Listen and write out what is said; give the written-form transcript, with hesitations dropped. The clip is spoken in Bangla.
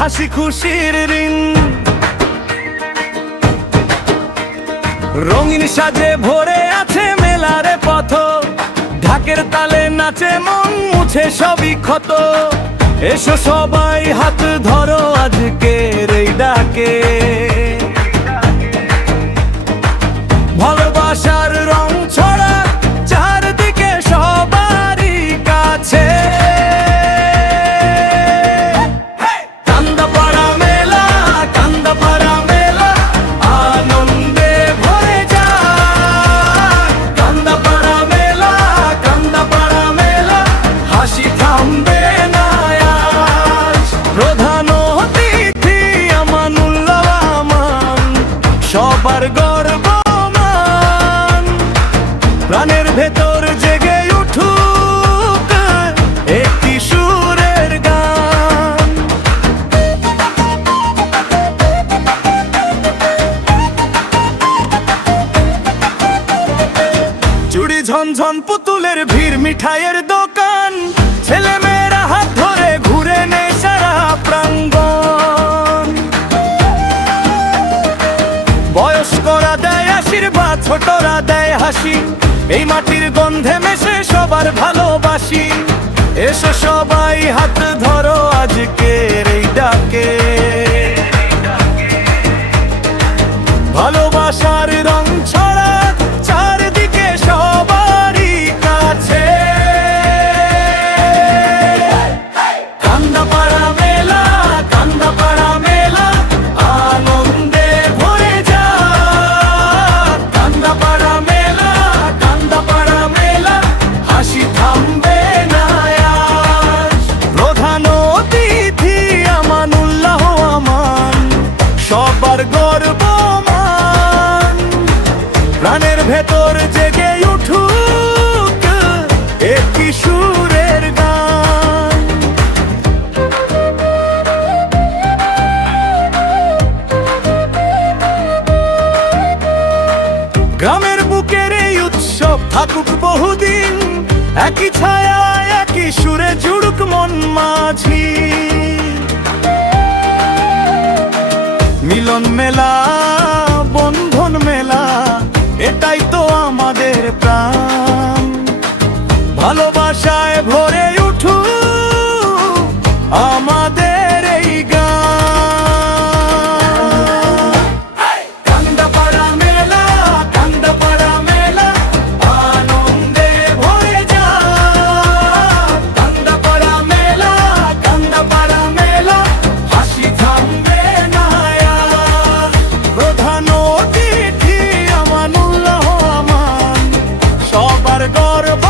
হাসি খুশির ঋণ। রঙিন সাজে ভরে আছে মেলারে পথ, ঢাকের তালে নাচে মন, মুছে সবই ক্ষত। এসো সবাই হাত ধরো আজকের এই ডাকে, ভালোবাসার রং ছড়া চারদিকে সবারই কাছে। কান্দাপাড়া মেলা, কান্দাপাড়া মেলা, আনন্দে ভরে যায়। কান্দাপাড়া মেলা, কান্দাপাড়া মেলা, হাসি থামবে না আজ। প্রধান অতিথি আমানুল্লাহ আমান, সবার গর্ব মান। প্রাণের ভেতর জেগে উঠুক একটি সুরের গান। চুড়ি ঝনঝন পুতুলের ভিড়, মিঠাইয়ের দোকান, ছেলে মেয়েরা হাত ধরে ঘুরে নেয় সারা প্রাঙ্গণ। বয়স্করা দেয় আশীর্বাদ, ছোটরা দেয় হাসি, এই মাটির গন্ধে মেশে সবার ভালোবাসি। এসো সবাই হাত ধরো আজকের এই ডাকে, ভালোবাসার রং ছড়া চারদিকে সবারই কাছে। কান্দাপাড়া মেলা, কান্দাপাড়া মেলা, আনন্দে ভরে যায়। কান্দাপাড়া মেলা, কান্দাপাড়া মেলা, হাসি থামবে না আজ। প্রধান অতিথি আমানুল্লাহ আমান, সবার গর্ব মান। প্রাণের ভেতর জেগে উঠুক একটি সুরের গান। গ্রামের বুকের এই উৎসব থাকুক বহুদিন, একই ছায়া একই সুরে জুড়ুক মন মাঝি। মিলন মেলা, বন্ধন মেলা, এটাই তো আমাদের প্রাণ। ভালোবাসায় ভরে উঠুক আমাদের এই গান। কান্দাপাড়া মেলা, কান্দাপাড়া মেলা, আনন্দে ভরে যায়। কান্দাপাড়া মেলা, কান্দাপাড়া মেলা, হাসি থামবে না আজ। প্রধান অতিথি আমানুল্লাহ আমান, সবার গর্ব